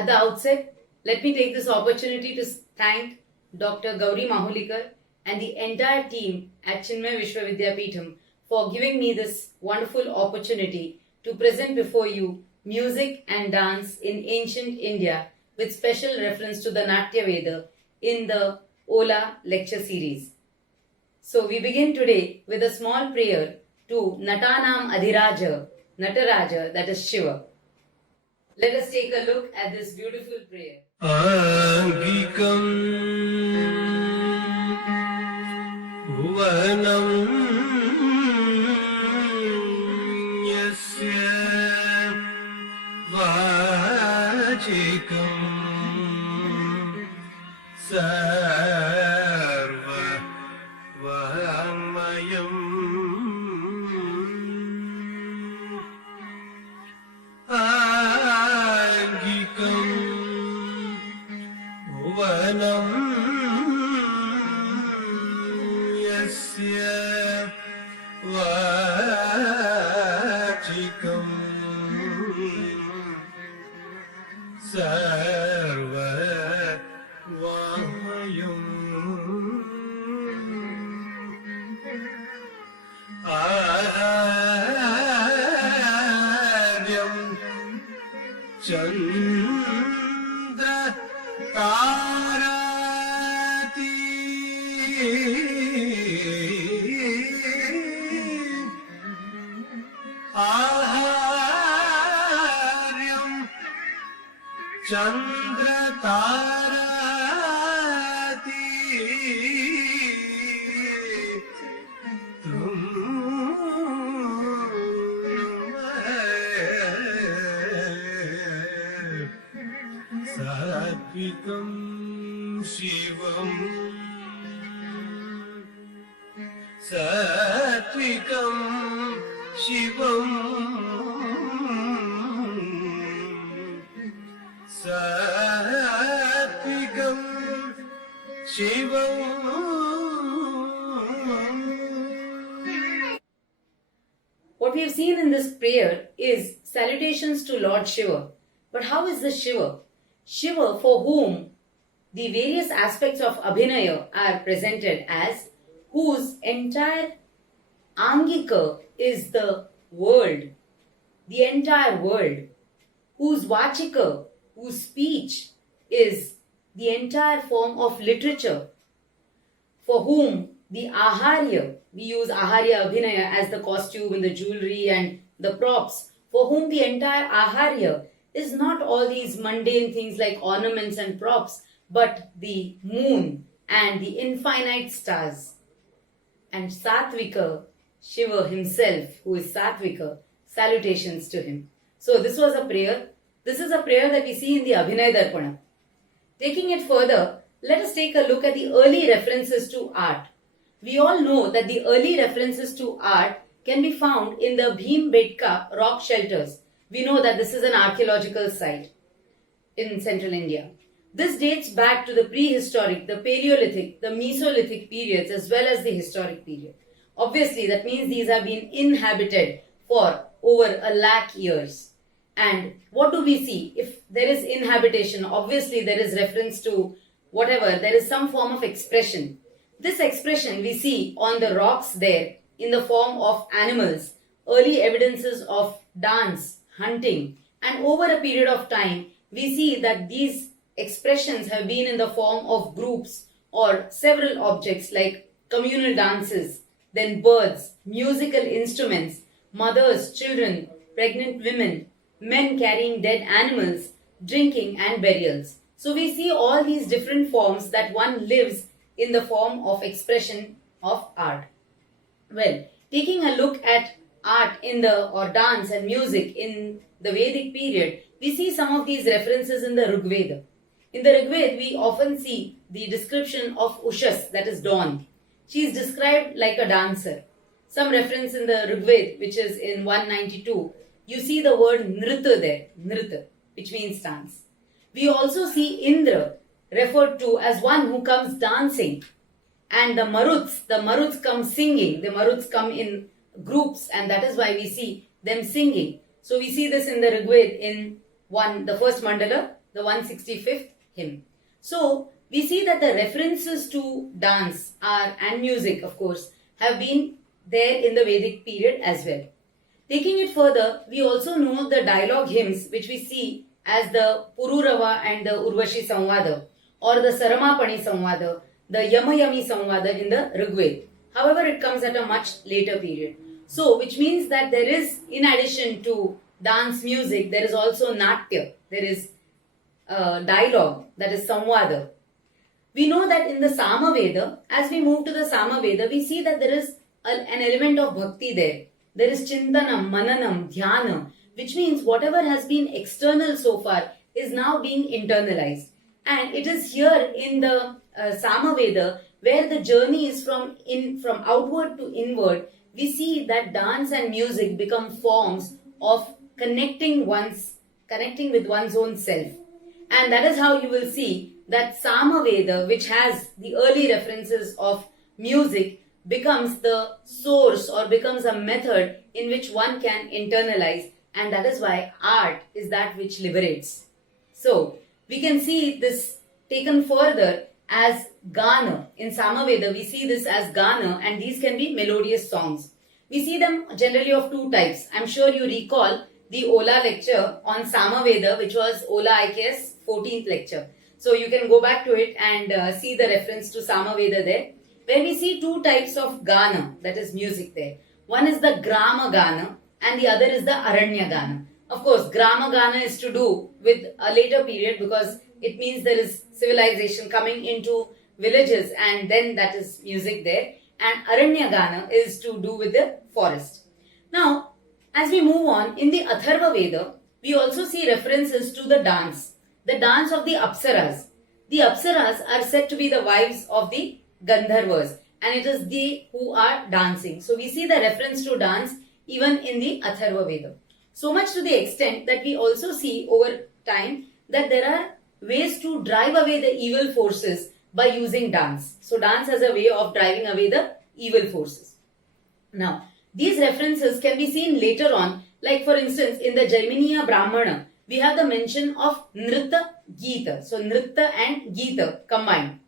At the outset, let me take this opportunity to thank Dr. Gauri Mahulikar and the entire team at Chinmaya Vishwa for giving me this wonderful opportunity to present before you music and dance in ancient India with special reference to the Natya Veda in the OLA lecture series. So we begin today with a small prayer to Natanam Adhiraja, Nataraja, that is Shiva. Let us take a look at this beautiful prayer. Angikam Bhuvanam Yasya Vachikam Sarva Vangmayam Angikam Bhuvanam Yasya Vachikam Sarva Vangmayam Aryam Chandra Tarati Aharyam Chandra Tarati Satvikam Shivam Satvikam Shivam Satvikam Shivam. What we have seen in this prayer is salutations to Lord Shiva. But how is this Shiva? Shiva, for whom the various aspects of abhinaya are presented as, whose entire angika is the world, the entire world, whose vachika, whose speech is the entire form of literature, for whom the aharya, we use aharya abhinaya as the costume and the jewelry and the props, for whom the entire aharya is not all these mundane things like ornaments and props, but the moon and the infinite stars. And Satvika, Shiva himself, who is Satvika, salutations to him. So this was a prayer. This is a prayer that we see in the Abhinaya Darpana. Taking it further, let us take a look at the early references to art. We all know that the early references to art can be found in the Bhimbetka rock shelters. We know that this is an archaeological site in central India. This dates back to the prehistoric, the Paleolithic, the Mesolithic periods as well as the historic period. Obviously, that means these have been inhabited for over 100,000 years. And what do we see? If there is inhabitation, obviously there is reference to whatever, there is some form of expression. This expression we see on the rocks there in the form of animals, early evidences of dance, hunting, and over a period of time, we see that these expressions have been in the form of groups or several objects like communal dances, then birds, musical instruments, mothers, children, pregnant women, men carrying dead animals, drinking and burials. So we see all these different forms that one lives in the form of expression of art. Well, taking a look at art in or dance and music in the Vedic period, we see some of these references in the Rig Veda. In the Rig Veda, we often see the description of Ushas, that is dawn. She is described like a dancer. Some reference in the Rig Veda, which is in 192, you see the word Nrita there, Nrita, which means dance. We also see Indra referred to as one who comes dancing. And the Maruts come singing. The Maruts come in groups, and that is why we see them singing. So we see this in the Rig Veda in the first mandala, the 165th hymn. So we see that the references to dance and music, of course, have been there in the Vedic period as well. Taking it further, we also know the dialogue hymns which we see as the Pururava and the Urvashi Samvada, or the Saramapani Samvada, the Yamayami Samvada in the Rigveda. However, it comes at a much later period. So, which means that there is, in addition to dance music, there is also Natya, there is dialogue, that is Samvada. We know that in the Samaveda, as we move to the Samaveda, we see that there is an element of bhakti there. There is Chintanam, Mananam, Dhyana, which means whatever has been external so far is now being internalized. And it is here in the Samaveda where the journey is from outward to inward. We see that dance and music become forms of connecting with one's own self. And that is how you will see that Samaveda, which has the early references of music, becomes the source or becomes a method in which one can internalize, and that is why art is that which liberates. So, we can see this taken further as Gana. In Samaveda, we see this as Gana, and these can be melodious songs. We see them generally of two types. I'm sure you recall the OLA lecture on Samaveda, which was OLA IKS 14th lecture. So, you can go back to it and see the reference to Samaveda there, where we see two types of Gana, that is music there. One is the Grama Gana and the other is the Aranya Gana. Of course, Grama Gana is to do with a later period because it means there is civilization coming into villages and then that is music there. And Aranya Gana is to do with the forest. Now, as we move on, in the Atharva Veda, we also see references to the dance of the Apsaras. The Apsaras are said to be the wives of the Gandharvas, and it is they who are dancing. So we see the reference to dance even in the Atharva Veda. So much to the extent that we also see over time that there are ways to drive away the evil forces by using dance. So dance as a way of driving away the evil forces. Now, these references can be seen later on, like for instance in the Jaiminiya Brahmana, we have the mention of Nritta Gita. So Nritta and Gita combined.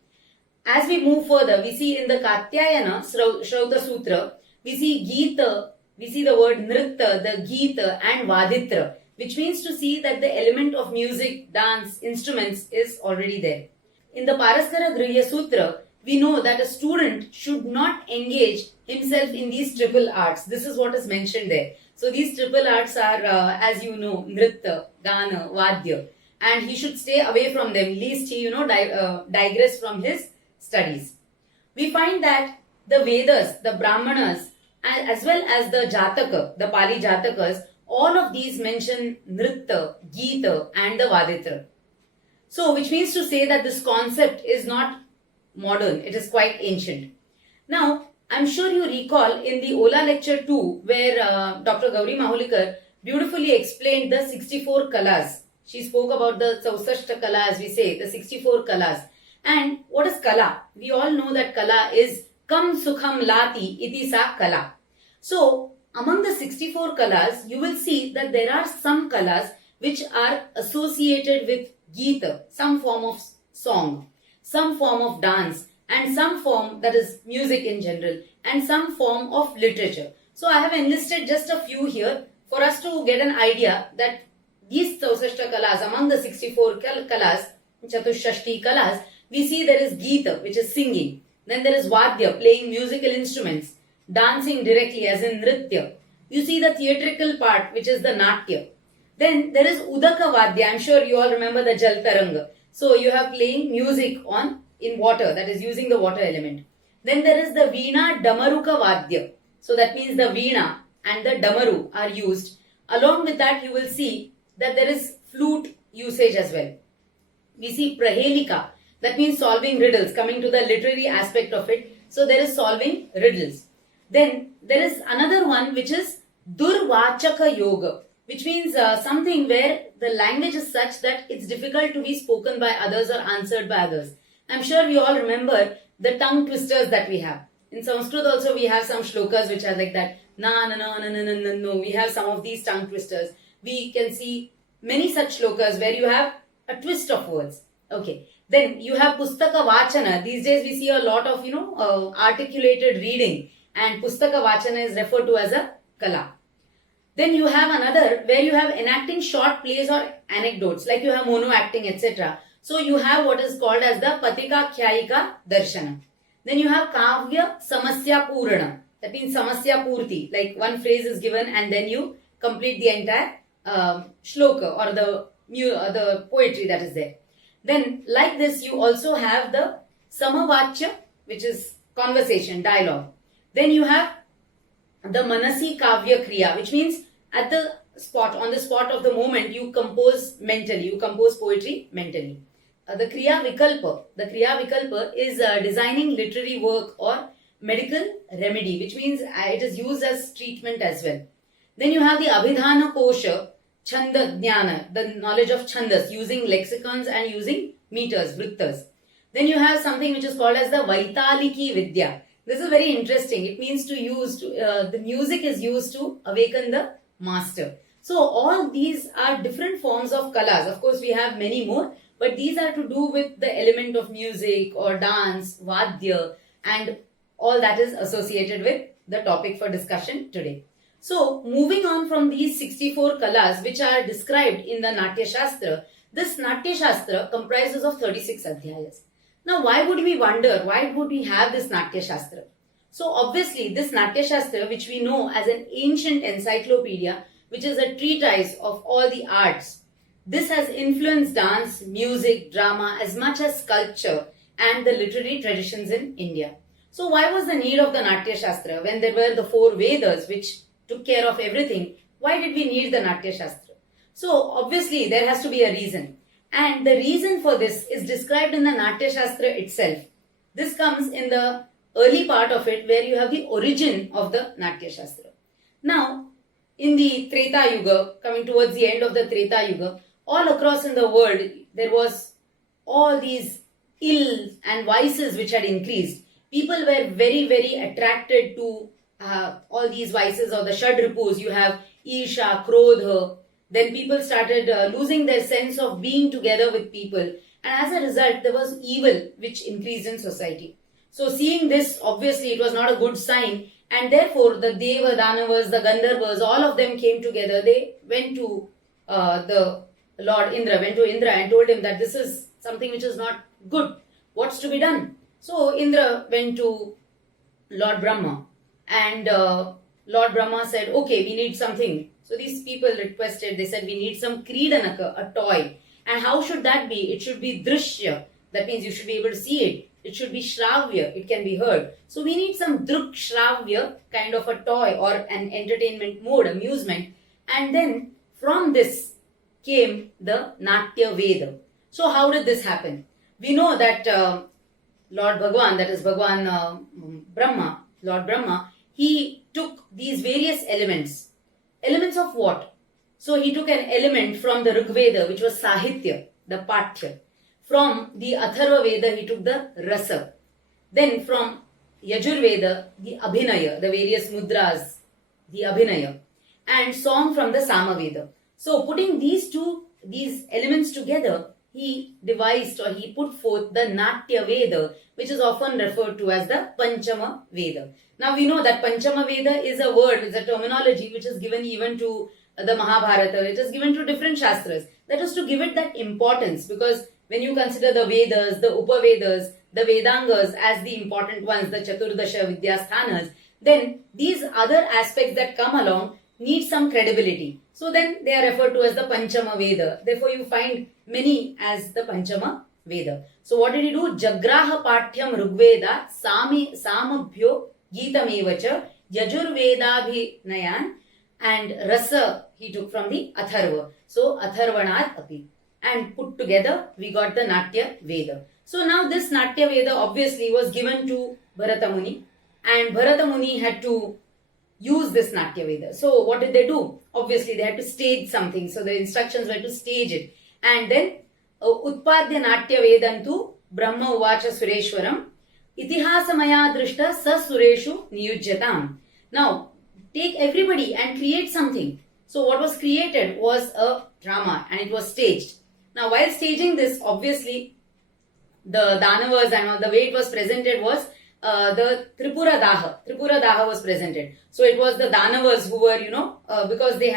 As we move further, we see in the Katyayana Shrauta Sutra, we see Gita, we see the word Nritta, the Gita and Vaditra, which means to see that the element of music, dance, instruments is already there. In the Paraskara Grihya Sutra, we know that a student should not engage himself in these triple arts. This is what is mentioned there. So these triple arts are, as you know, Nritta, Gana, Vadya, and he should stay away from them, lest he, digress from his studies. We find that the Vedas, the Brahmanas, as well as the Jataka, the Pali Jatakas, all of these mention Nritta, Gita and the Vaditra. So, which means to say that this concept is not modern, it is quite ancient. Now, I'm sure you recall in the OLA lecture 2, where Dr. Gauri Mahulikar beautifully explained the 64 kalas. She spoke about the Sausashta kala, as we say, the 64 kalas. And what is kala? We all know that kala is kam sukham lati iti sa kala. So, among the 64 kalas, you will see that there are some kalas which are associated with Gita, some form of song, some form of dance, and some form, that is music in general, and some form of literature. So I have enlisted just a few here for us to get an idea that these Sausashta kalas, among the 64 kalas, Chatushashti kalas, we see there is Gita, which is singing. Then there is Vadya, playing musical instruments, dancing directly as in Nritya. You see the theatrical part, which is the Natya. Then there is Udaka Vadya. I'm sure you all remember the Jal Taranga. So you have playing music in water, that is using the water element. Then there is the Veena Damaruka Vadya. So that means the Veena and the Damaru are used. Along with that, you will see that there is flute usage as well. We see Prahelika, that means solving riddles, coming to the literary aspect of it. So there is solving riddles. Then there is another one which is Durvachaka Yoga, which means something where the language is such that it's difficult to be spoken by others or answered by others. I'm sure we all remember the tongue twisters that we have. In Sanskrit also we have some shlokas which are like that. Na na na na na na no. We have some of these tongue twisters. We can see many such shlokas where you have a twist of words. Okay. Then you have Pustaka Vachana. These days we see a lot of, articulated reading, and Pustaka Vachana is referred to as a Kala. Then you have another where you have enacting short plays or anecdotes, like you have mono acting, etc. So you have what is called as the Patika Khyayika Darshana. Then you have Kavya Samasya Purana. That means Samasya Purti, like one phrase is given and then you complete the entire shloka or the poetry that is there. Then like this you also have the Samavachya, which is conversation, dialogue. Then you have the Manasi Kavya Kriya, which means at the spot, on the spot of the moment, you compose mentally, you compose poetry mentally. The Kriya Vikalpa is designing literary work or medical remedy, which means it is used as treatment as well. Then you have the Abhidhana Kosha, Chanda Jnana, the knowledge of Chandas, using lexicons and using meters, vrittas. Then you have something which is called as the Vaitaliki Vidya. This is very interesting. It means the music is used to awaken the master. So all these are different forms of kalas. Of course, we have many more, but these are to do with the element of music or dance, vadya, and all that is associated with the topic for discussion today. So moving on from these 64 kalas which are described in the natyashastra, this natyashastra comprises of 36 adhyayas. Now, why would we wonder, why would we have this Natyashastra? So, obviously, this Natyashastra, which we know as an ancient encyclopedia, which is a treatise of all the arts, this has influenced dance, music, drama, as much as sculpture and the literary traditions in India. So, why was the need of the Natyashastra when there were the 4 Vedas which took care of everything? Why did we need the Natyashastra? So, obviously, there has to be a reason. And the reason for this is described in the Natyashastra itself. This comes in the early part of it where you have the origin of the Natyashastra. Now, in the Treta Yuga, coming towards the end of the Treta Yuga, all across in the world, there was all these ills and vices which had increased. People were very, very attracted to all these vices or the Shadripus. You have Isha, Krodha. Then people started losing their sense of being together with people. And as a result, there was evil which increased in society. So seeing this, obviously it was not a good sign. And therefore, the Deva, Danavas, the Gandharvas, all of them came together. They went to the Lord Indra, and told him that this is something which is not good. What's to be done? So Indra went to Lord Brahma. And Lord Brahma said, okay, we need something. So these people requested, they said, we need some Kridanaka, a toy. And how should that be? It should be Drishya. That means you should be able to see it. It should be Shravya. It can be heard. So we need some Druk Shravya kind of a toy or an entertainment mode, amusement. And then from this came the Natya Veda. So how did this happen? We know that Lord Bhagwan, that is Bhagwan Brahma, Lord Brahma, he took these various elements. Elements of what? So he took an element from the Rig Veda, which was Sahitya, the Pathya. From the Atharva Veda, he took the Rasa. Then from Yajur Veda, the abhinaya, the various mudras, the abhinaya. And song from the Samaveda. So putting these elements together, he devised or he put forth the Natya Veda, which is often referred to as the Panchama Veda. Now we know that Panchama Veda is a word, it's a terminology which is given even to the Mahabharata, it is given to different Shastras. That is to give it that importance, because when you consider the Vedas, the Upavedas, the Vedangas as the important ones, the Chaturdasha Vidyasthanas, then these other aspects that come along need some credibility. So then they are referred to as the Panchama Veda. Therefore you find many as the Panchama Veda. So what did he do? Jagraha Pathyam Rugveda Samabhyo Geetamevacha Yajurvedabhinayan, and Rasa he took from the Atharva. So Atharvanat Api. And put together we got the Natya Veda. So now this Natya Veda obviously was given to Bharata Muni, and Bharata Muni had to use this Natya Veda. So what did they do? Obviously they had to stage something. So the instructions were to stage it. And then Utpadya Natya Vedantu Brahma Uvacha Sureshwaram Itihasamaya Drishta Sa Sureshu Niyujyatam. Now take everybody and create something. So what was created was a drama and it was staged. Now, while staging this, obviously, the Danavas and all, the way it was presented was the Tripura Daha was presented. So it was the Danavas who were, because they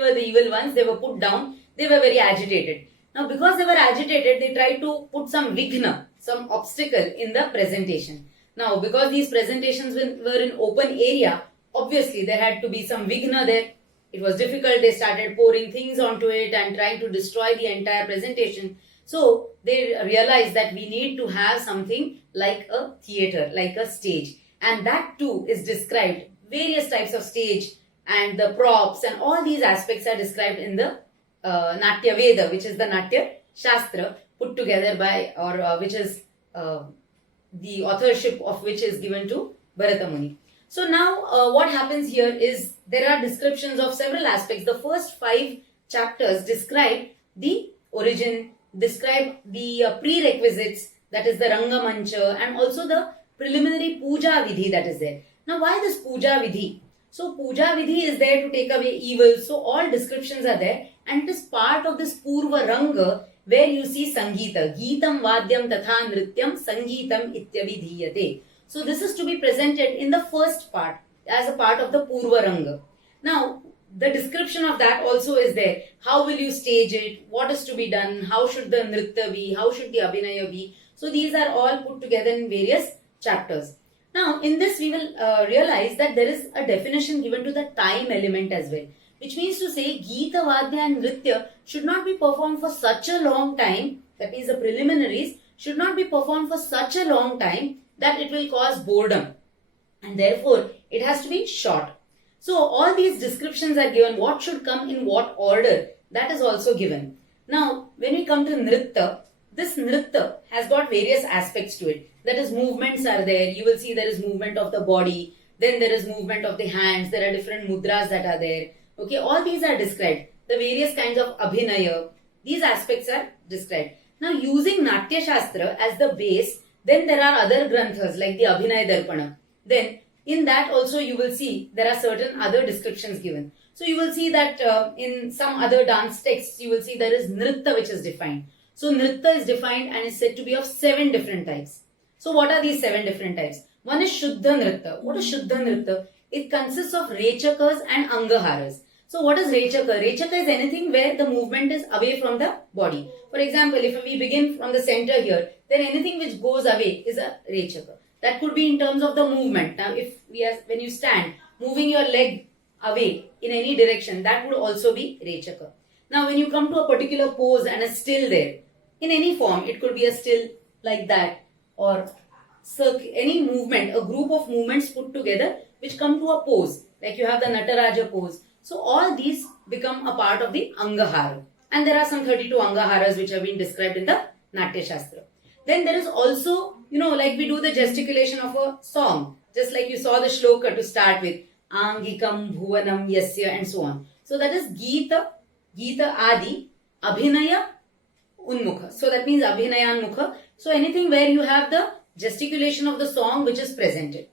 were the evil ones, they were put down, they were very agitated. Now, because they were agitated, they tried to put some vighna, some obstacle in the presentation. Now, because these presentations were in open area, obviously there had to be some vighna there. It was difficult. They started pouring things onto it and trying to destroy the entire presentation. So they realized that we need to have something like a theater, like a stage. And that too is described, various types of stage and the props and all these aspects are described in the Natya Veda, which is the natyashastra put together by, which is the authorship of which is given to Bharata Muni. So now what happens here is there are descriptions of several aspects. The first 5 chapters describe the origin, describe the prerequisites, that is the Ranga Mancha, and also the preliminary Puja Vidhi that is there. Now why this Puja Vidhi? So Puja Vidhi is there to take away evil. So all descriptions are there and it is part of this Purva Ranga where you see Sangeeta. Geetam Vadyam Tatha Nrityam Sangeetam Ityavidhiyate. So this is to be presented in the first part as a part of the Purva Ranga. Now the description of that also is there. How will you stage it? What is to be done? How should the Nritya be? How should the Abhinaya be? So these are all put together in various chapters. Now in this we will realize that there is a definition given to the time element as well. Which means to say Geeta, Vadya and Nritya should not be performed for such a long time. That means the preliminaries should not be performed for such a long time that it will cause boredom. And therefore it has to be short. So all these descriptions are given. What should come in what order, that is also given. Now when we come to Nritya, this Nritya has got various aspects to it. That is, movements are there. You will see there is movement of the body. Then there is movement of the hands. There are different mudras that are there. Okay, all these are described. The various kinds of abhinaya. These aspects are described. Now using natyashastra as the base, then there are other granthas like the Abhinaya Darpana. Then in that also you will see there are certain other descriptions given. So you will see that in some other dance texts you will see there is Nritya which is defined. So Nritya is defined and is said to be of 7 different types. So what are these 7 different types? One is Shuddha Nritya. What is Shuddha Nritya? It consists of Rechakas and Angaharas. So what is Rechaka? Rechaka is anything where the movement is away from the body. For example, if we begin from the center here, then anything which goes away is a Rechaka. That could be in terms of the movement. Now when you stand, moving your leg away in any direction, that would also be Rechaka. Now when you come to a particular pose and a still there, in any form, it could be a still like that or any movement, a group of movements put together which come to a pose, like you have the Nataraja pose. So all these become a part of the Angahara. And there are some 32 Angaharas which have been described in the Natya Shastra. Then there is also, like we do the gesticulation of a song, just like you saw the shloka to start with, Angikam, Bhuvanam, Yasya and so on. So that is Geeta Adi, Abhinaya, Unmukha. So that means Abhinaya Unmukha. So anything where you have the gesticulation of the song which is presented.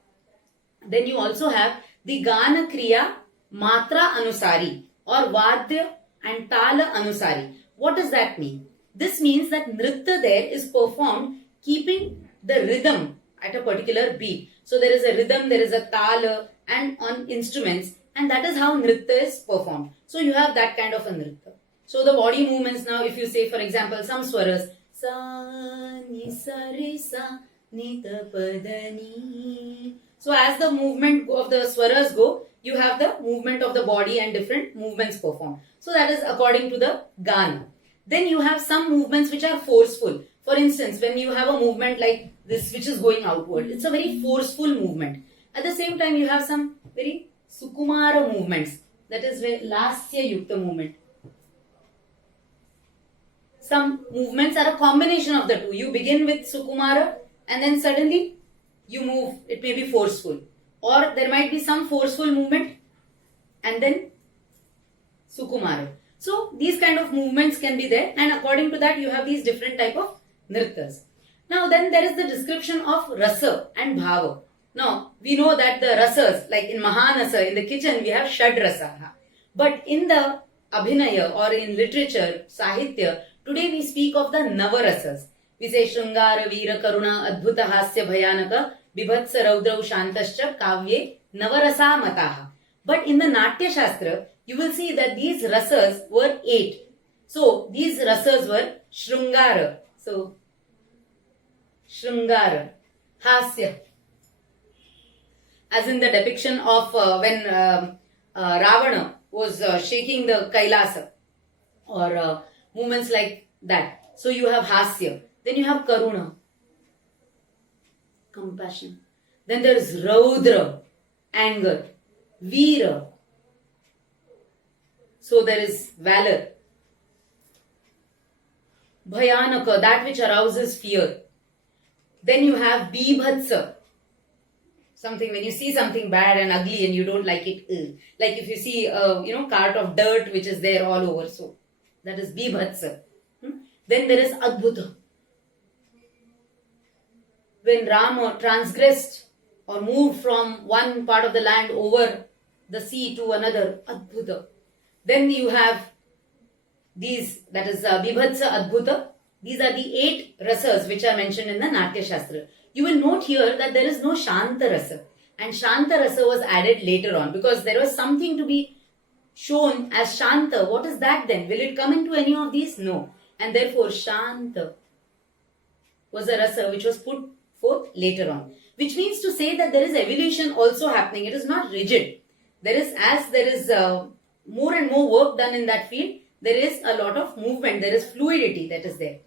Then you also have the Gana Kriya Matra Anusari or Vadya and Tala Anusari. What does that mean? This means that Nritya there is performed keeping the rhythm at a particular beat. So there is a rhythm, there is a Tala and on instruments, and that is how Nritya is performed. So you have that kind of a Nritya. So the body movements now, if you say for example some swaras, Sa, Ni, Sa, Re, Sa, Ni, Ta, Pa, Da, Ni. So as the movement of the swaras go, you have the movement of the body and different movements performed. So that is according to the Gana. Then you have some movements which are forceful. For instance, when you have a movement like this which is going outward, it's a very forceful movement. At the same time, you have some very Sukumara movements. That is where Lasya Yukta movement. Some movements are a combination of the two. You begin with Sukumara and then suddenly you move. It may be forceful. Or there might be some forceful movement and then Sukumara. So these kind of movements can be there, and according to that you have these different type of nrityas. Now then there is the description of Rasa and Bhava. Now we know that the Rasas, like in Mahanasa, in the kitchen we have Shad Rasa. But in the Abhinaya or in literature, Sahitya, Today we speak of the Navarasas. We say Shrungara, Veera, Karuna, Adbhuta, Hasya, Bhayanaka, Bibhatsa, Raudrau, Shantascha, Kavye, Navarasa, Mataha. But in the natyashastra, you will see that these rasas were 8. So, these rasas were Shrungara. So, Shrungara, Hasya. As in the depiction of when Ravana was shaking the Kailasa, or movements like that. So, you have Hasya. Then you have Karuna, compassion. Then there is Raudra, anger. Veera. So there is valor. Bhayanaka, that which arouses fear. Then you have Bibhatsa. Something, when you see something bad and ugly and you don't like it, like if you see a cart of dirt which is there all over, so that is Bibhatsa. Then there is Adbhuta. When Rama transgressed or moved from one part of the land over the sea to another, Adbhuta. Then you have these, that is Bibhatsa, Adbhuta. These are the 8 rasas which are mentioned in the natyashastra. You will note here that there is no Shanta rasa. And Shanta rasa was added later on because there was something to be shown as Shanta. What is that then? Will it come into any of these? No. And therefore Shanta was a rasa which was put forth later on. Which means to say that there is evolution also happening. It is not rigid. There is more and more work done in that field, there is a lot of movement, there is fluidity that is there.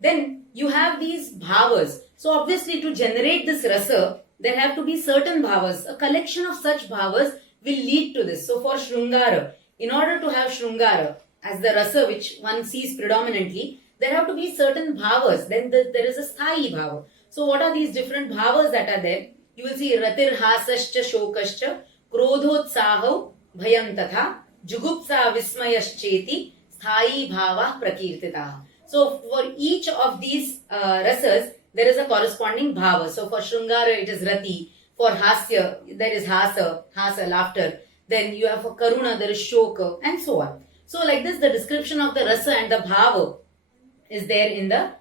Then you have these bhavas. So obviously to generate this rasa, there have to be certain bhavas. A collection of such bhavas will lead to this. So for Shrungara, in order to have Shrungara as the rasa which one sees predominantly, there have to be certain bhavas. Then there is a sthayi bhava. So what are these different bhavas that are there? You will see Ratir Hasascha Shokascha, Krodhotsaho Bhayam Tatha, Jugupsa Vismayascheti, Sthayi Bhava Prakirtita. So for each of these rasas, there is a corresponding bhava. So for Shrungara, it is Rati. For Hasya, there is Hasa, laughter. Then you have for Karuna, there is Shoka, and so on. So like this, the description of the rasa and the bhava is there in the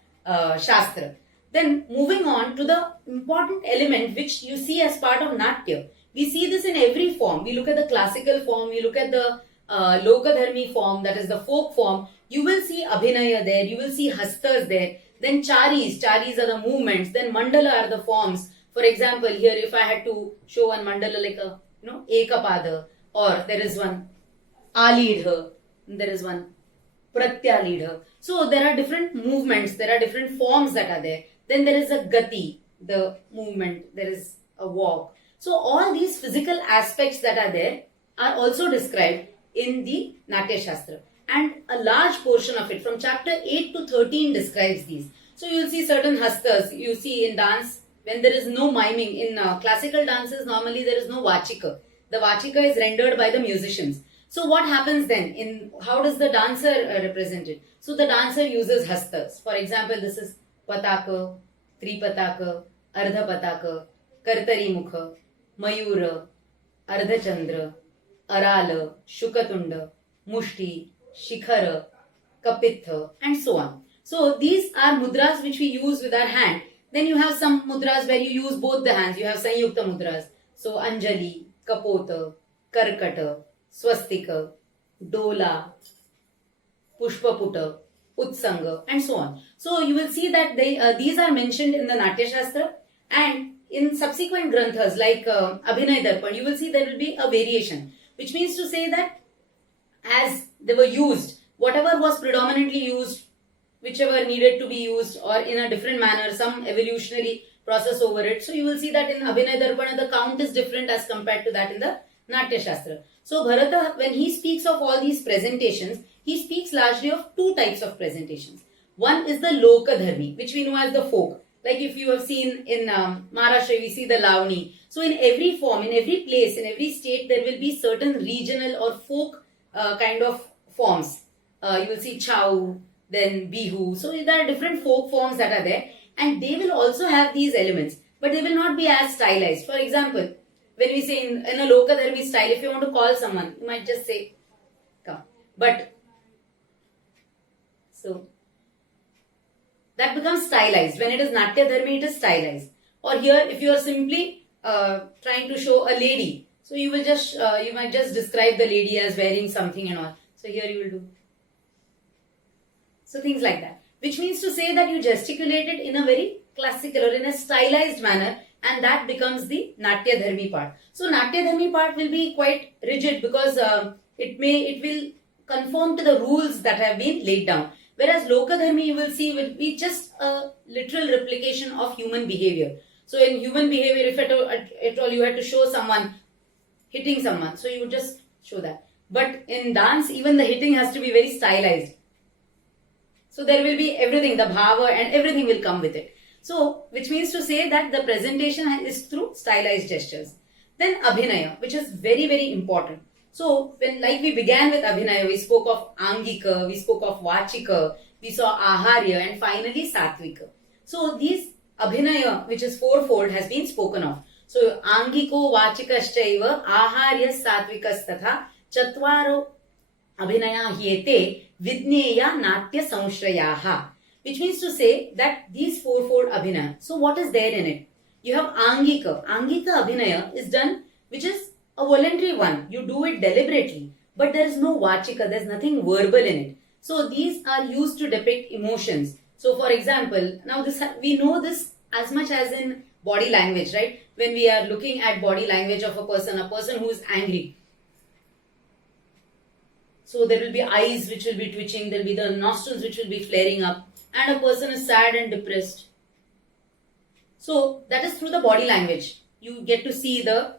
Shastra. Then moving on to the important element which you see as part of Natya. We see this in every form. We look at the classical form, we look at the Lokadharmi form, that is the folk form. You will see abhinaya there, you will see hastas there. Then charis are the movements. Then mandala are the forms. For example, here if I had to show one mandala like a ekapada, or there is one alidha, there is one pratyalidha. So there are different movements, there are different forms that are there. Then there is a gati, the movement, there is a walk. So all these physical aspects that are there are also described in the Natya Shastra. And a large portion of it from chapter 8 to 13 describes these. So you will see certain hastas, you see in dance when there is no miming. In classical dances normally there is no vachika. The vachika is rendered by the musicians. So what happens then? In how does the dancer represent it? So the dancer uses hastas. For example, this is pataka, tripataka, ardha pataka, kartari mukha, mayura, ardha chandra, arala, shukatunda, mushti, shikhara, kapitha, and so on. So these are mudras which we use with our hand. Then you have some mudras where you use both the hands. You have sanyukta mudras. So anjali, kapota, karkata, swastika, dola, pushpaputa, utsanga, and so on. So you will see that these are mentioned in the Natya Shastra, and in subsequent granthas like Abhinaya Darpan, you will see there will be a variation, which means to say that as they were used, whatever was predominantly used, whichever needed to be used, or in a different manner, some evolutionary process over it. So you will see that in Abhinaya Darpana, the count is different as compared to that in the Natya Shastra. So Bharata, when he speaks of all these presentations, he speaks largely of two types of presentations. One is the Lokadharmi, which we know as the folk. Like if you have seen in Maharashtra, we see the Lavani. So in every form, in every place, in every state, there will be certain regional or folk kind of forms. You will see Chau, then Bihu. So there are different folk forms that are there, and they will also have these elements, but they will not be as stylized. For example, when we say in a Lokadharmi style, if you want to call someone, you might just say, come. But, so, that becomes stylized. When it is Natya Dharmi, it is stylized. Or here, if you are simply trying to show a lady, so you will just, you might just describe the lady as wearing something and all. So here you will do. So things like that. Which means to say that you gesticulate it in a very classical or in a stylized manner, and that becomes the Natya Dharmi part. So Natya Dharmi part will be quite rigid because it will conform to the rules that have been laid down. Whereas Loka Dharmi, you will see, will be just a literal replication of human behavior. So in human behavior, if at all you had to show someone hitting someone, so you would just show that. But in dance, even the hitting has to be very stylized. So there will be everything, the bhava and everything will come with it. So, which means to say that the presentation is through stylized gestures. Then abhinaya, which is very, very important. So, when like we began with abhinaya, we spoke of angika, we spoke of vachika, we saw aharya, and finally satvika. So, these abhinaya, which is fourfold, has been spoken of. So, angiko vachikaschaiva aharya satvikas tatha chatvaro abhinaya hyete vidneya natya samshrayaha. Which means to say that these fourfold abhinaya. So what is there in it? You have angika. Angika abhinaya is done, which is a voluntary one. You do it deliberately. But there is no vachika. There is nothing verbal in it. So these are used to depict emotions. So for example, now this we know this as much as in body language, right? When we are looking at body language of a person who is angry. So there will be eyes which will be twitching. There will be the nostrils which will be flaring up. And a person is sad and depressed. So that is through the body language. You get to see the,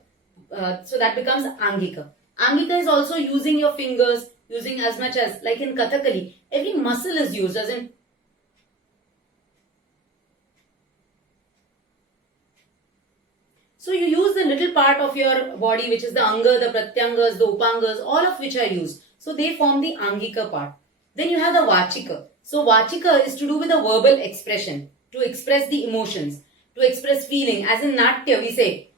so that becomes angika. Angika is also using your fingers, using as much as, like in Kathakali, every muscle is used, as in, so you use the little part of your body, which is the anga, the pratyangas, the upangas, all of which are used. So they form the angika part. Then you have the vachika. So vachika is to do with the verbal expression, to express the emotions, to express feeling. As in Natya, we say,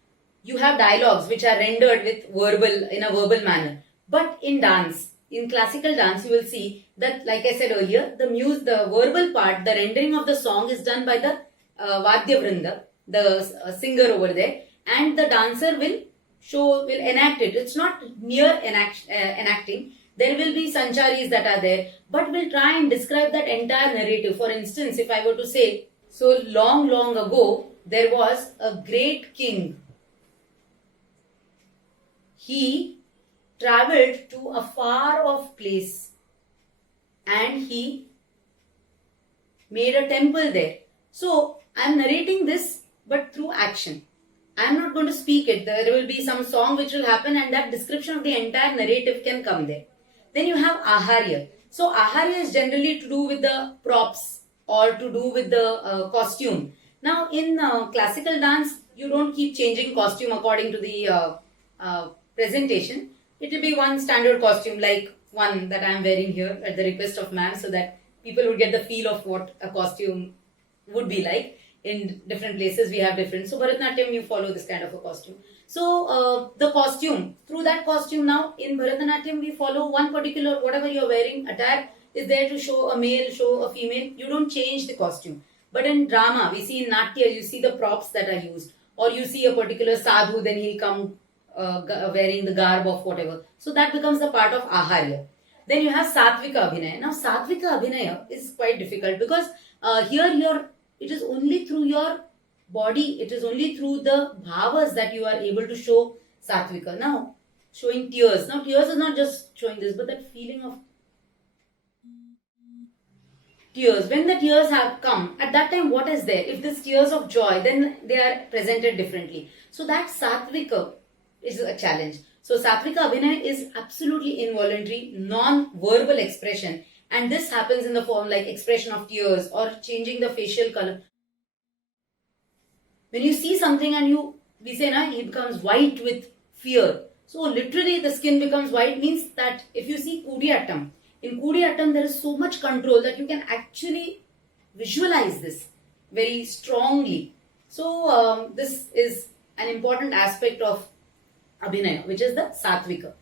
you have dialogues which are rendered with verbal, in a verbal manner. But in dance, in classical dance, you will see that, like I said earlier, the verbal part, the rendering of the song is done by the Vadya Vrinda, the singer over there, and the dancer will enact it. It's not mere enacting. There will be sancharis that are there, but we'll try and describe that entire narrative. For instance, if I were to say, so long, long ago, there was a great king. He traveled to a far off place and he made a temple there. So, I am narrating this, but through action. I am not going to speak it. There will be some song which will happen, and that description of the entire narrative can come there. Then you have aharya. So aharya is generally to do with the props or to do with the costume. Now in classical dance, you don't keep changing costume according to the presentation. It will be one standard costume, like one that I am wearing here at the request of ma'am, so that people would get the feel of what a costume would be like. In different places we have different. So Bharatanatyam, you follow this kind of a costume. So the costume, through that costume now in Bharatanatyam we follow one particular, whatever you are wearing, attire is there to show a male, show a female. You don't change the costume. But in drama, we see in Natya, you see the props that are used. Or you see a particular sadhu, then he'll come wearing the garb of whatever. So that becomes the part of aharya. Then you have satvika abhinaya. Now satvika abhinaya is quite difficult because here it is only through your body, it is only through the bhavas that you are able to show satvika. Now, showing tears. Now, tears is not just showing this, but that feeling of tears. When the tears have come, at that time, what is there? If there's tears of joy, then they are presented differently. So, that satvika is a challenge. So, satvika abhinaya is absolutely involuntary, non-verbal expression. And this happens in the form like expression of tears or changing the facial color. When you see something and we say, he becomes white with fear. So literally the skin becomes white means that if you see Kudiyattam, in Kudiyattam there is so much control that you can actually visualize this very strongly. So this is an important aspect of abhinaya, which is the satvika.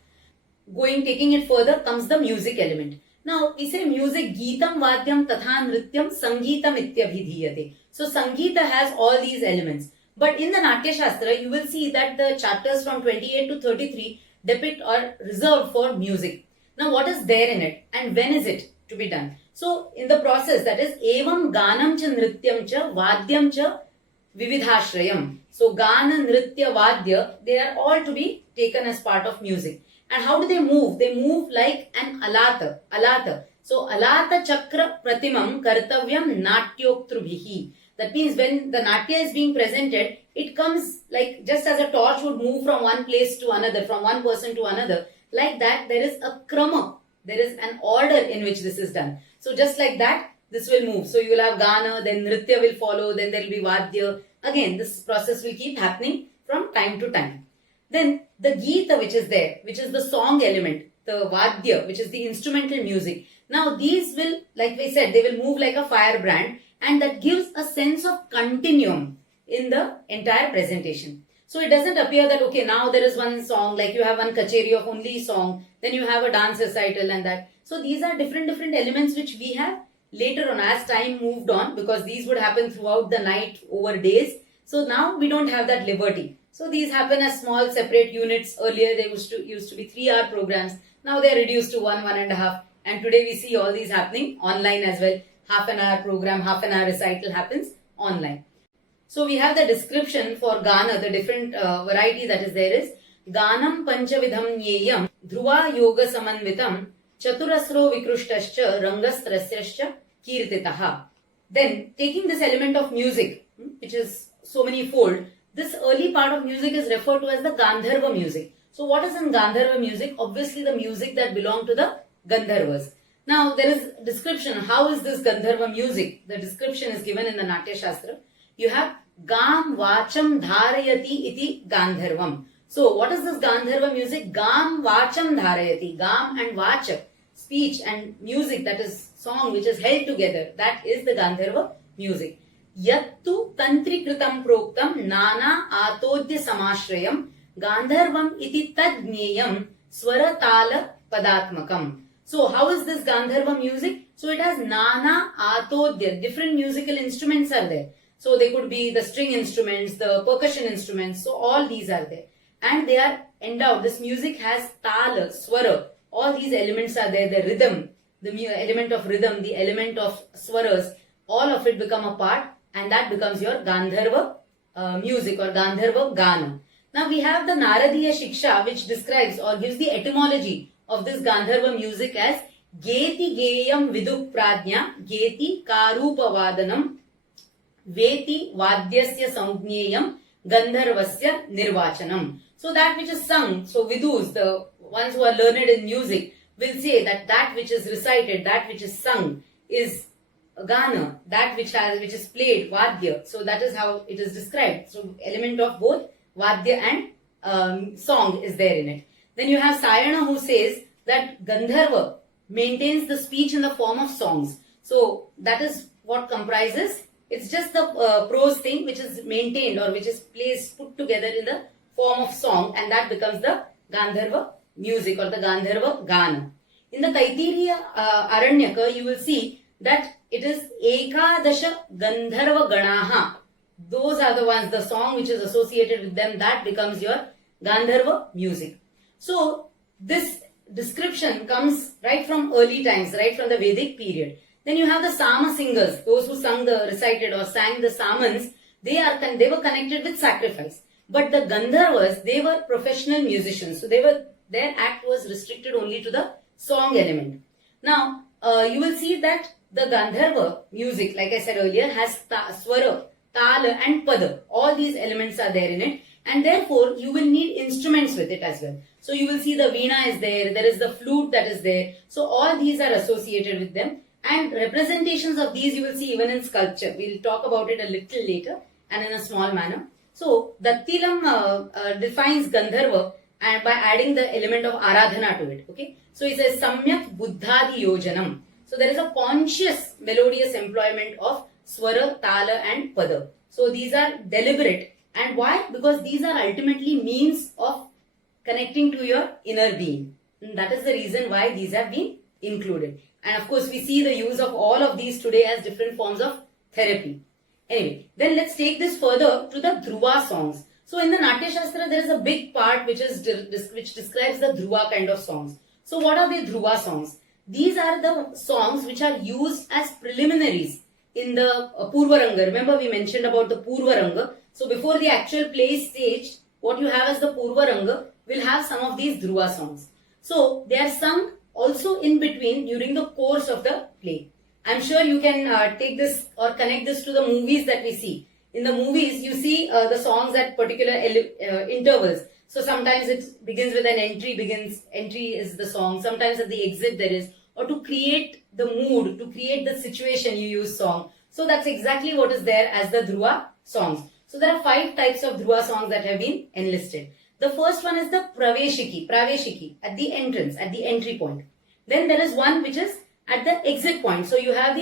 Taking it further comes the music element. Now, we say music, Geetam, Vadyam, Tatha, Nrityam, Sangeetam, Ityabhidhiyate. So, Sangeeta has all these elements. But in the Natya Shastra, you will see that the chapters from 28 to 33 depict or reserved for music. Now, what is there in it and when is it to be done? So, in the process, that is, Evam Ganam cha Nrityam cha Vadyam cha Vividhashrayam. So, Gana, Nritya, Vadya, they are all to be taken as part of music. And how do they move? They move like an alata. Alata. So, alata chakra pratimam kartavyam natyoktrubhihi. That means when the natya is being presented, it comes like just as a torch would move from one place to another, from one person to another. Like that, there is a krama. There is an order in which this is done. So, just like that, this will move. So, you will have Gana, then Nritya will follow, then there will be Vadya. Again, this process will keep happening from time to time. Then the Geeta which is there, which is the song element, the Vadya, which is the instrumental music. Now these will, like we said, they will move like a firebrand and that gives a sense of continuum in the entire presentation. So it doesn't appear that, okay, now there is one song, like you have one kacheri of only song, then you have a dance recital and that. So these are different elements which we have later on as time moved on, because these would happen throughout the night over days. So now we don't have that liberty. So these happen as small separate units. Earlier they used to be 3-hour programs. Now they are reduced to 1.5. And today we see all these happening online as well. Half an hour program, half an hour recital happens online. So we have the description for Gana, the different variety that is there is Ganam Panchavidham Nyeyam Dhruva Yoga Samanvitam Chaturasro Vikrushtascha Rangastrasyascha Kirtitaha. Then taking this element of music, which is so many fold, this early part of music is referred to as the Gandharva music. So what is in Gandharva music? Obviously the music that belonged to the Gandharvas. Now there is description. How is this Gandharva music? The description is given in the Natya Shastra. You have Gam Vacham Dharayati iti Gandharvam. So what is this Gandharva music? Gam Vacham Dharayati. Gam and Vacha, speech and music, that is song which is held together. That is the Gandharva music. Yattu tantrikritam proktam nana atodya samashrayam Gandharvam iti tadnyeyam swaratala padatmakam. So how is this Gandharva music? So it has nana atodya, different musical instruments are there. So they could be the string instruments, the percussion instruments, so all these are there. And they are endowed, this music has tala, swara, all these elements are there, the rhythm, the element of rhythm, the element of swaras, all of it become a part. And that becomes your Gandharva music or Gandharva Gana. Now we have the Naradiya Shiksha which describes or gives the etymology of this Gandharva music as Geti Geyam Viduk Pradnya Geti Karupa Vadanam Veti Vadyasya Samgneyam Gandharvasya Nirvachanam. So that which is sung, so Vidus, the ones who are learned in music, will say that that which is recited, that which is sung is Gana, that which is played, Vadya. So that is how it is described. So element of both Vadya and song is there in it. Then you have Sayana who says that Gandharva maintains the speech in the form of songs. So that is what comprises. It's just the prose thing which is maintained or which is put together in the form of song, and that becomes the Gandharva music or the Gandharva Gana. In the Taitiriya Aranyaka, you will see that it is Ekadasha Gandharva Ganaha. Those are the ones, the song which is associated with them, that becomes your Gandharva music. So this description comes right from early times, right from the Vedic period. Then you have the Sama singers, those who sung the recited or sang the Samans, they were connected with sacrifice. But the Gandharvas, they were professional musicians. So their act was restricted only to the song element. Now, you will see that the Gandharva music, like I said earlier, has swara, tala and pada. All these elements are there in it. And therefore, you will need instruments with it as well. So you will see the veena is there, there is the flute that is there. So all these are associated with them. And representations of these you will see even in sculpture. We will talk about it a little later and in a small manner. So, Dattilam defines Gandharva and by adding the element of Aradhana to it. Okay. So, he says Samyak Buddhadi Yojanam. So, there is a conscious melodious employment of Swara, Tala and Pada. So, these are deliberate. And why? Because these are ultimately means of connecting to your inner being. And that is the reason why these have been included. And of course, we see the use of all of these today as different forms of therapy. Anyway, then let's take this further to the Dhruva songs. So in the natyashastra, there is a big part which describes the Dhruva kind of songs. So what are the Dhruva songs? These are the songs which are used as preliminaries in the Purvaranga. Remember we mentioned about the Purvaranga. So before the actual play is staged, what you have as the Purvaranga will have some of these Dhruva songs. So they are sung also in between during the course of the play. I'm sure you can take this or connect this to the movies that we see. In the movies, you see the songs at particular intervals. So sometimes it begins with an entry is the song. Sometimes at the exit there is, or to create the mood, to create the situation you use song. So that's exactly what is there as the Dhruva songs. So there are 5 types of Dhruva songs that have been enlisted. The first one is the Praveshiki, at the entrance, at the entry point. Then there is one which is at the exit point. So you have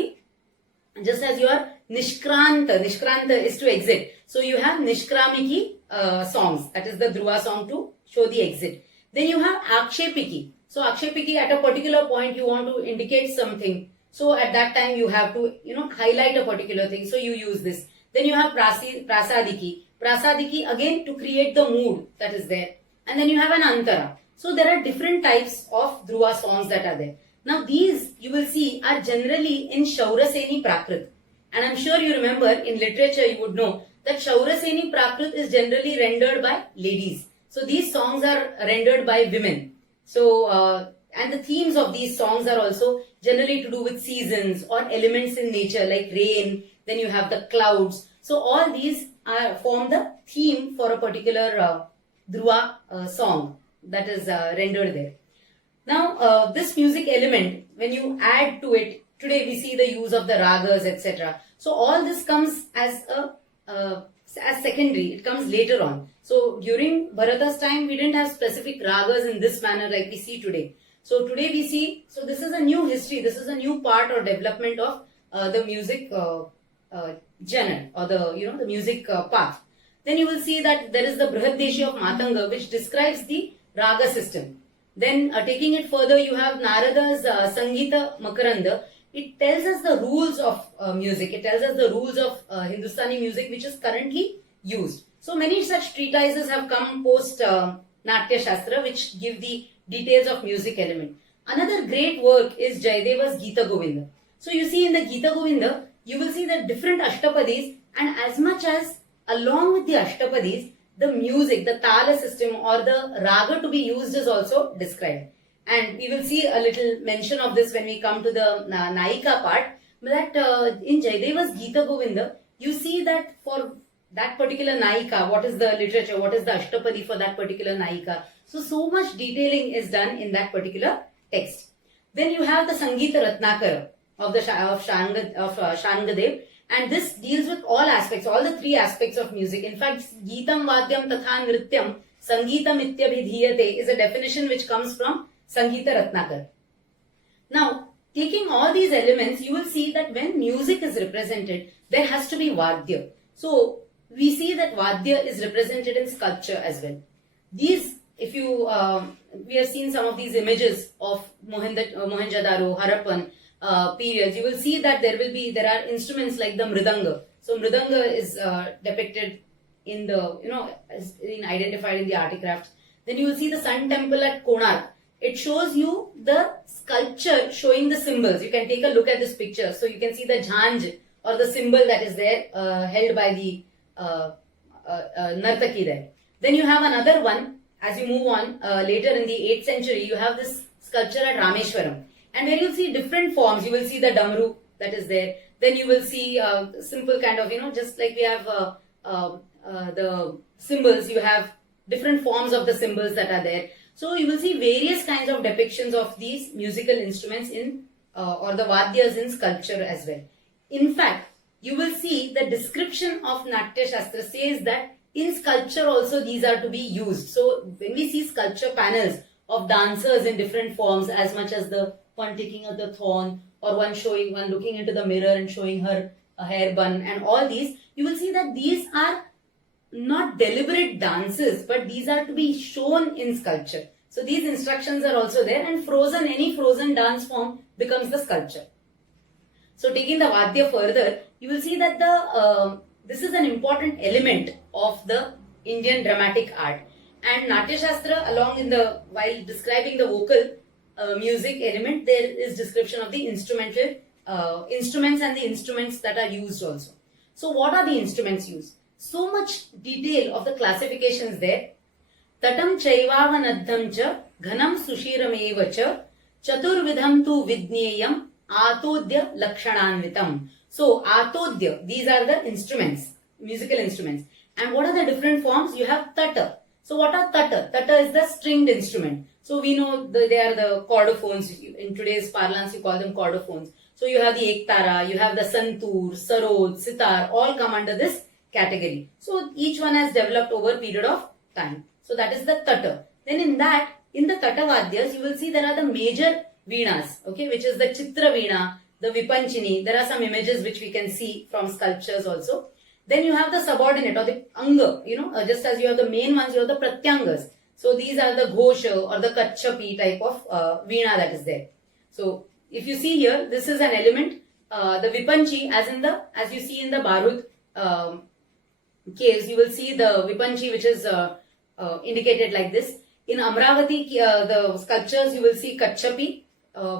just as your Nishkranta is to exit. So you have Nishkramiki songs, that is the Dhruva song to show the exit. Then you have Akshepiki. So Akshepiki, at a particular point you want to indicate something. So at that time you have to, highlight a particular thing. So you use this. Then you have Prasadiki. Prasadiki again to create the mood that is there. And then you have an Antara. So there are different types of Dhruva songs that are there. Now these you will see are generally in Shauraseni Prakrit. And I'm sure you remember in literature you would know that Shauraseni Prakrit is generally rendered by ladies. So these songs are rendered by women. So and the themes of these songs are also generally to do with seasons or elements in nature like rain. Then you have the clouds. So all these form the theme for a particular Dhruva song that is rendered there. Now this music element, when you add to it, today we see the use of the ragas, etc. So all this comes as secondary. It comes later on. So during Bharata's time, we didn't have specific ragas in this manner like we see today. So today we see, so this is a new history. This is a new part or development of the music genre or the music path. Then you will see that there is the Brihadeshi of Matanga, which describes the raga system. Then taking it further, you have Narada's Sangita Makaranda. It tells us the rules of music. It tells us the rules of Hindustani music which is currently used. So many such treatises have come post natyashastra which give the details of music element. Another great work is Jayadeva's Gita Govinda. So you see in the Gita Govinda, you will see the different Ashtapadis, and as much as along with the Ashtapadis, the music, the Tala system or the raga to be used is also described. And we will see a little mention of this when we come to the Naika part. That in Jayadeva's Gita Govinda, you see that for that particular Naika, what is the literature, what is the Ashtapadi for that particular Naika. So much detailing is done in that particular text. Then you have the Sangeeta Ratnakara of Shangadev, and this deals with all aspects, all the 3 aspects of music. In fact, Geetam Vadyam Tatha Nrityam Sangeetam Ityabhidhiyate is a definition which comes from Sangeeta Ratnakar. Now, taking all these elements, you will see that when music is represented, there has to be Vadya. So, we see that Vadya is represented in sculpture as well. These, if you, we have seen some of these images of Mohenjo-daro, Harappan periods, you will see that there are instruments like the Mridanga. So, Mridanga is depicted in the, is identified in the artifacts. Then you will see the Sun Temple at Konark. It shows you the sculpture showing the symbols. You can take a look at this picture. So you can see the jhanj or the symbol that is there held by the Nartaki there. Then you have another one. As you move on later in the 8th century, you have this sculpture at Rameshwaram. And where you see different forms. You will see the Damru that is there. Then you will see simple kind of, just like we have the symbols, you have different forms of the symbols that are there. So you will see various kinds of depictions of these musical instruments in or the Vadyas in sculpture as well. In fact, you will see the description of Natyashastra says that in sculpture also these are to be used. So when we see sculpture panels of dancers in different forms, as much as the one taking up the thorn or one looking into the mirror and showing her a hair bun and all these, you will see that these are not deliberate dances, but these are to be shown in sculpture. So these instructions are also there, and any frozen dance form becomes the sculpture. So taking the Vadya further, you will see that this is an important element of the Indian dramatic art. And natyashastra, while describing the vocal music element, there is description of the instruments and the instruments that are used also. So what are the instruments used? So much detail of the classifications there. Tatam chaivavanadham cha ghanam sushirameva cha chaturvidham tu vidneyam atodya lakshananvitam. So atodya, these are the instruments, musical instruments. And what are the different forms? You have tata. So what are tata? Tata is the stringed instrument. So we know they are the chordophones. In today's parlance, you call them chordophones. So you have the ektara, you have the santur, sarod, sitar, all come under this category. So each one has developed over a period of time. So that is the tata. Then in the tata vadyas, you will see there are the major veenas, okay, which is the chitra veena, the vipanchini. There are some images which we can see from sculptures also. Then you have the subordinate or the anga, just as you have the main ones, you have the pratyangas. So these are the ghosha or the kachapi type of veena that is there. So if you see here, this is an element, the vipanchi, as you see in the Barut caves, you will see the vipanchi which is indicated like this. In Amravati, the sculptures, you will see kachapi,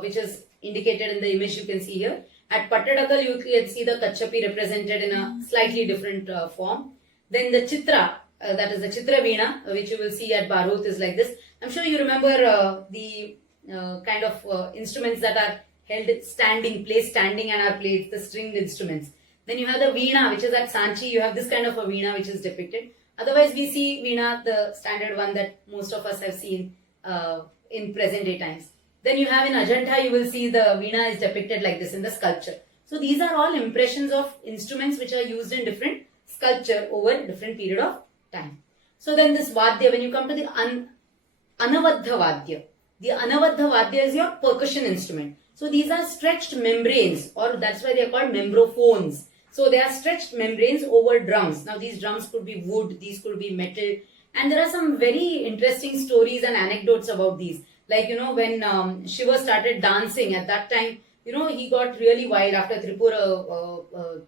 which is indicated in the image you can see here. At Pattadakal, you can see the kachapi represented in a slightly different form. Then the chitra, that is the chitra veena, which you will see at Barut is like this. I'm sure you remember the kind of instruments that are held placed standing and are played, the stringed instruments. Then you have the veena, which is at Sanchi. You have this kind of a veena which is depicted. Otherwise, we see veena, the standard one that most of us have seen in present day times. Then you have in Ajanta, you will see the veena is depicted like this in the sculpture. So these are all impressions of instruments which are used in different sculpture over a different period of time. So then this vadya, when you come to the anavadha vadya, the anavadha vadya is your percussion instrument. So these are stretched membranes, or that's why they are called membrophones. So they are stretched membranes over drums. Now these drums could be wood, these could be metal, and there are some very interesting stories and anecdotes about these. Like, when Shiva started dancing at that time, he got really wild after Tripura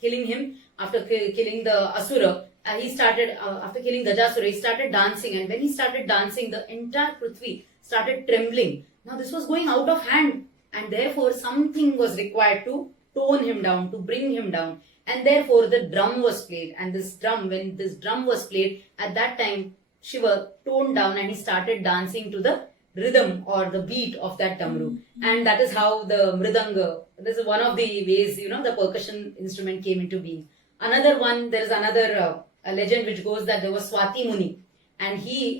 killing him, after killing the Asura. He started, after killing Gajasura, he started dancing, and when he started dancing, the entire Prithvi started trembling. Now this was going out of hand, and therefore something was required to tone him down, to bring him down. And therefore the drum was played, and when this drum was played, at that time Shiva toned down and he started dancing to the rhythm or the beat of that tamru. And that is how the mridanga, this is one of the ways, the percussion instrument came into being. Another one, there is another a legend which goes that there was Swati Muni, and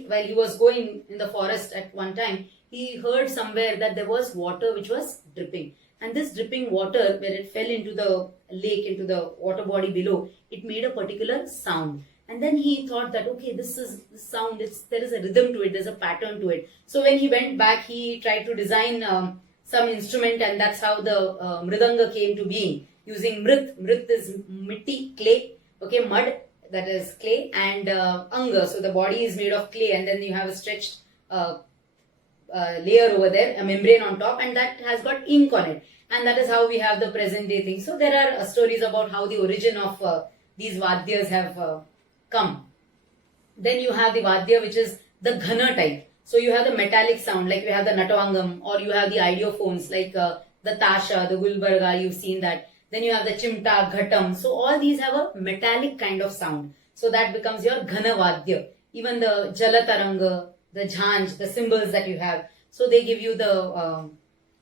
while he was going in the forest at one time, he heard somewhere that there was water which was dripping. And this dripping water, when it fell into the lake, into the water body below, it made a particular sound. And then he thought that, okay, this sound, there is a rhythm to it, there's a pattern to it. So when he went back, he tried to design some instrument, and that's how the mridanga came to being, using mrit. Mrit is mitti, clay, okay, mud, that is clay, and anga, so the body is made of clay, and then you have a stretched layer over there, a membrane on top, and that has got ink on it. And that is how we have the present day thing. So there are stories about how the origin of these vadyas have come. Then you have the vadya which is the ghana type. So you have the metallic sound, like you have the natavangam, or you have the ideophones like the tasha, the gulbarga, you've seen that. Then you have the chimta, ghatam. So all these have a metallic kind of sound. So that becomes your ghana vadya. Even the jalataranga, the jhanj, the cymbals that you have. So they give you the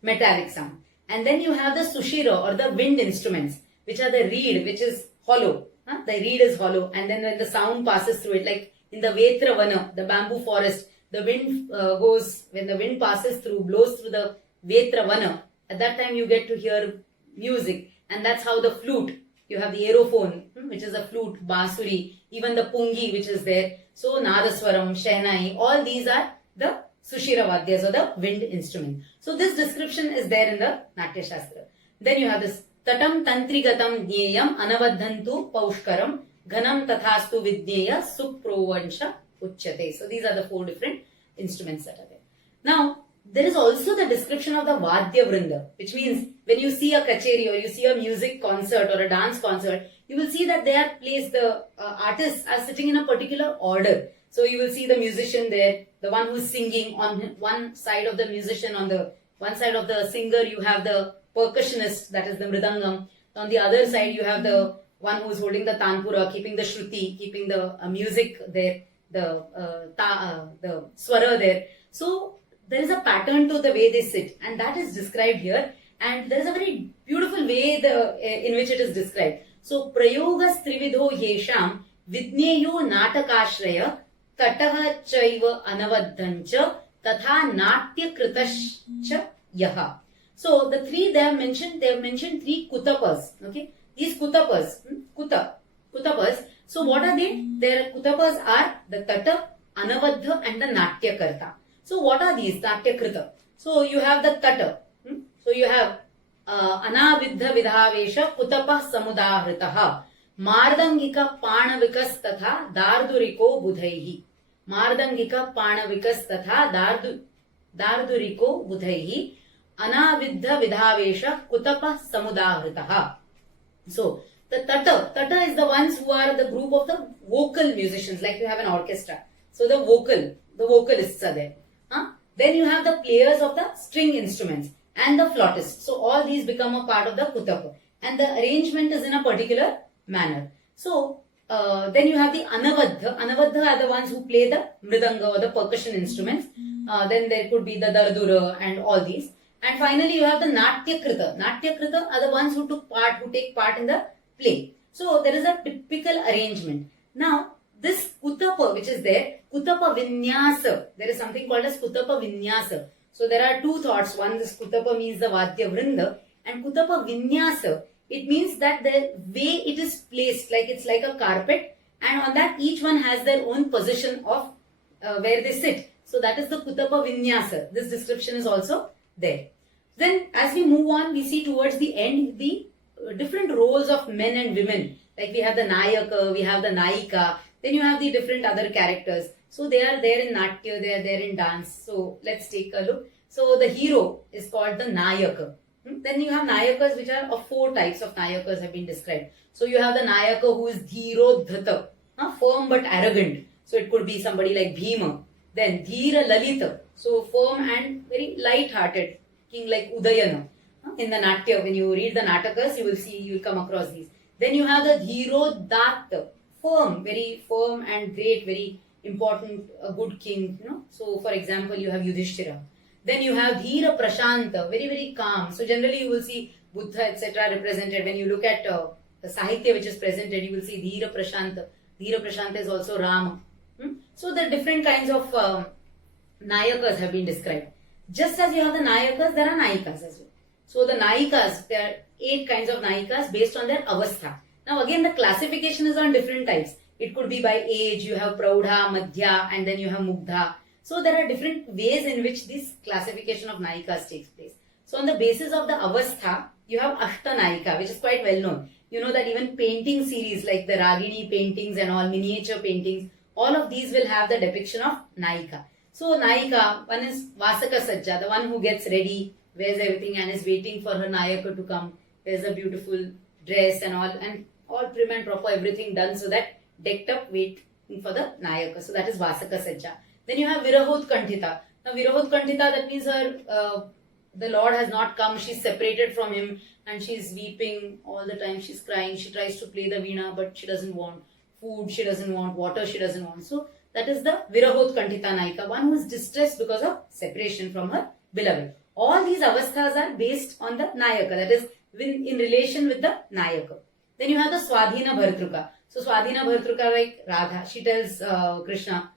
metallic sound. And then you have the sushira or the wind instruments, which are the reed, which is hollow. The reed is hollow, and then when the sound passes through it, like in the Vetra Vana, the bamboo forest, the wind when the wind passes through, blows through the Vetra Vana, at that time you get to hear music. And that's how the flute, you have the aerophone, which is a flute, bansuri, even the pungi, which is there. So Nadaswaram, Shehnai, all these are the Sushira Vadyas, or the wind instrument. So this description is there in the Natya Shastra. Then you have this Tatam Tantrigatam Jneyam Anavadhantu Paushkaram Ghanam Tathastu Vidneya Suprovansha Uchyate. So these are the 4 different instruments that are there. Now, there is also the description of the Vadya Vrinda, which means when you see a kacheri or you see a music concert or a dance concert, you will see that they are placed, the artists are sitting in a particular order. So you will see the musician there, the one who is singing on one side of the musician, on the one side of the singer you have the percussionist, that is the mridangam. On the other side you have the one who is holding the tanpura, keeping the shruti, keeping the music there, the swara there. So there is a pattern to the way they sit, and that is described here. And there is a very beautiful way in which it is described. So prayogas trividho yesham vidneyo natakashraya tataha chaiva anavadhancha tatha natya kritascha yaha. So the three they have mentioned three kutapas. Okay, these kutapas, kutapas. So what are they? Their kutapas are the tata, anavadha, and the natya karta. So what are these natya krita? So you have the tata. So you have anavidha vidhavesha kutapa samudahritaha mardangika panavikas tatha darduriko budhaihi. Mardangika panavikas tatha darduriko budhaihi anavidha vidhavesha kutapa samudahritaha. So the tata is the ones who are the group of the vocal musicians, like you have an orchestra. So the vocalists are there. Then you have the players of the string instruments and the flautists. So all these become a part of the kutapa, and the arrangement is in a particular manner. So then you have the anavadha. Anavadha are the ones who play the mridanga or the percussion instruments. Then there could be the dardura and all these. And finally you have the natyakrita. Natyakrita are the ones who take part in the play. So there is a typical arrangement. Now this kutapa which is there, kutapa vinyasa, there is something called as kutapa vinyasa. So there are two thoughts. One, this kutapa means the vadya vrinda, and kutapa vinyasa, it means that the way it is placed, like it's like a carpet, and on that each one has their own position of where they sit. So that is the kutapa vinyasa. This description is also there. Then as we move on, we see towards the end the different roles of men and women. Like we have the Nayaka, we have the Naika, then you have the different other characters. So they are there in Natya, they are there in dance. So let's take a look. So the hero is called the Nayaka. Then you have Nayakas, which are of four types of Nayakas have been described. So you have the Nayaka who is Dhirodhata, firm but arrogant. So it could be somebody like Bhima. Then Dhira Lalita, so firm and very light-hearted, king like Udayana. In the Natya, when you read the Natakas, you will come across these. Then you have the Dhirodatta, firm, very firm and great, very important, a good king. So for example, you have Yudhishthira. Then you have Dhira Prashanta, very, very calm. So generally you will see Buddha, etc. represented. When you look at the Sahitya which is presented, you will see Dhira Prashanta. Dhira Prashanta is also Rama. So the different kinds of Nayakas have been described. Just as you have the Nayakas, there are Nayikas as well. So the Nayikas, there are 8 kinds of Nayikas based on their avastha. Now again, the classification is on different types. It could be by age, you have Praudha, Madhya, and then you have Mugdha. So there are different ways in which this classification of Nayikas takes place. So on the basis of the avastha, you have Ashta Nayika, which is quite well known. You know that even painting series like the Ragini paintings and all, miniature paintings, all of these will have the depiction of Nayika. So Nayika, one is Vasaka Sajja, the one who gets ready, wears everything and is waiting for her Nayaka to come. There's a beautiful dress and all prim and proper, everything done so that decked up waiting for the Nayaka. So that is Vasaka Sajja. Then you have Virahotkanthita. Now Virahotkanthita, that means the Lord has not come, she's separated from him and she's weeping all the time, she's crying, she tries to play the veena but she doesn't want food, she doesn't want water, she doesn't want. So that is the Virahotkanthita Naika, one who is distressed because of separation from her beloved. All these avasthas are based on the Nayaka, that is in relation with the Nayaka. Then you have the Swadhina Bhartruka. So Swadhina Bhartruka, like Radha, she tells Krishna,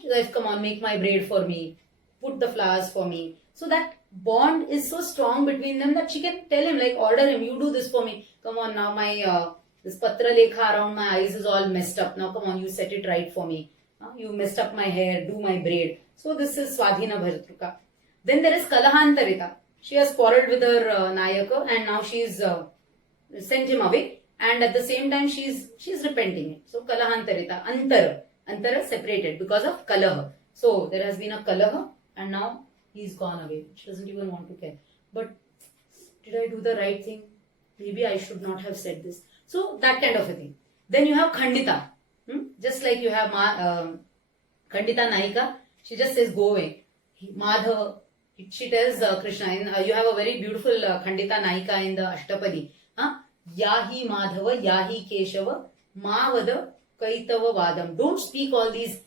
she says, come on, make my braid for me, put the flowers for me. So that bond is so strong between them that she can tell him, like order him, you do this for me. Come on, now my this patra lekha around my eyes is all messed up. Now come on, you set it right for me. You messed up my hair, do my braid. So this is Swadhina Bhartruka. Then there is Kalahantarita. She has quarreled with her Nayaka and now she's sent him away. And at the same time she's repenting. So Kalahantarita, Antara separated because of Kalaha. So there has been a kalaha and now he's gone away. She doesn't even want to care. But did I do the right thing? Maybe I should not have said this. So that kind of a thing. Then you have Khandita. Just like you have Khandita Naika, she just says go away. Madhava, she tells Krishna, you have a very beautiful Khandita Naika in the Ashtapadi. Yahi Madhava, Yahi Keshava, Mavada Kaitava Vadam. Don't speak all these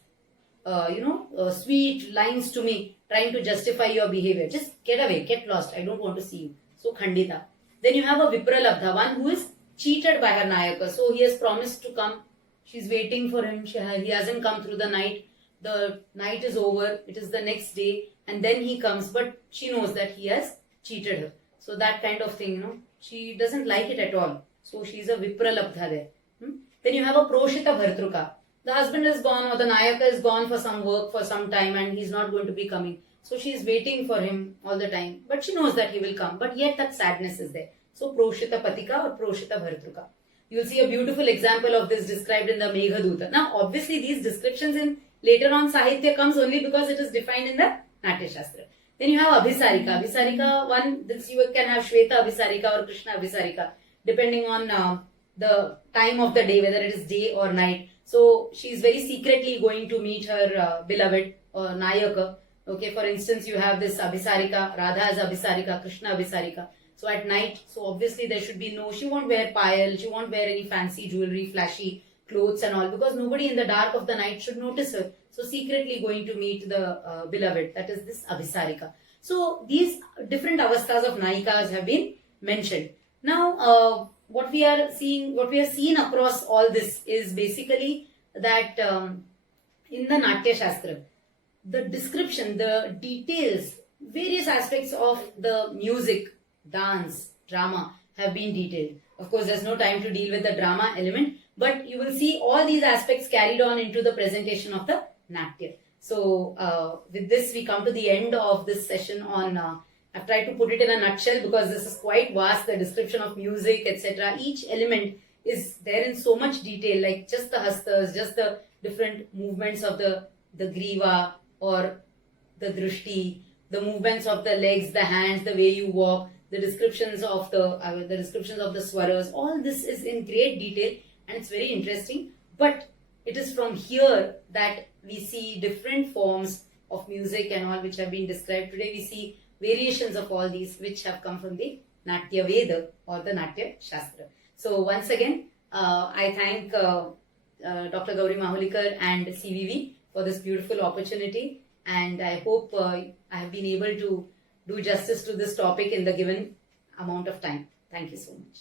sweet lines to me, trying to justify your behavior. Just get away, get lost. I don't want to see you. So Khandita. Then you have a Vipralabdha, one who is cheated by her Nayaka. So he has promised to come. She's waiting for him. He hasn't come through the night. The night is over. It is the next day. And then he comes. But she knows that he has cheated her. So that kind of thing, she doesn't like it at all. So she's a Vipralabdha there. Then you have a Proshita Bhartruka. The husband is gone or the Nayaka is gone for some work for some time and he's not going to be coming. So she is waiting for him all the time. But she knows that he will come. But yet that sadness is there. So Proshita Patika or Proshita Bhartruka. You will see a beautiful example of this described in the Meghaduta. Now obviously these descriptions in later on Sahitya comes only because it is defined in the natyashastra. Then you have Abhisarika. Abhisarika, you can have Shweta Abhisarika or Krishna Abhisarika depending on the time of the day, whether it is day or night. So she is very secretly going to meet her beloved or Nayaka. Okay, for instance, you have this Abhisarika, Radha as Abhisarika, Krishna Abhisarika. So at night, so obviously there should be she won't wear payal, she won't wear any fancy jewelry, flashy clothes and all, because nobody in the dark of the night should notice her. So secretly going to meet the beloved, that is this Abhisarika. So these different avasthas of Naikas have been mentioned. Now, what we are seeing across all this is basically that in the Natyashastra, the description, the details, various aspects of the music, dance, drama have been detailed. Of course, there's no time to deal with the drama element, but you will see all these aspects carried on into the presentation of the Natya. So, with this, we come to the end of this session on I've tried to put it in a nutshell because this is quite vast, the description of music, etc. Each element is there in so much detail, like just the hastas, just the different movements of the griva or the drishti, the movements of the legs, the hands, the way you walk, the descriptions of the swaras. All this is in great detail and it's very interesting. But it is from here that we see different forms of music and all which have been described. Today we see variations of all these which have come from the Natya Veda or the Natya Shastra. So once again, I thank Dr. Gauri Mahulikar and CVV for this beautiful opportunity, and I hope I have been able to do justice to this topic in the given amount of time. Thank you so much.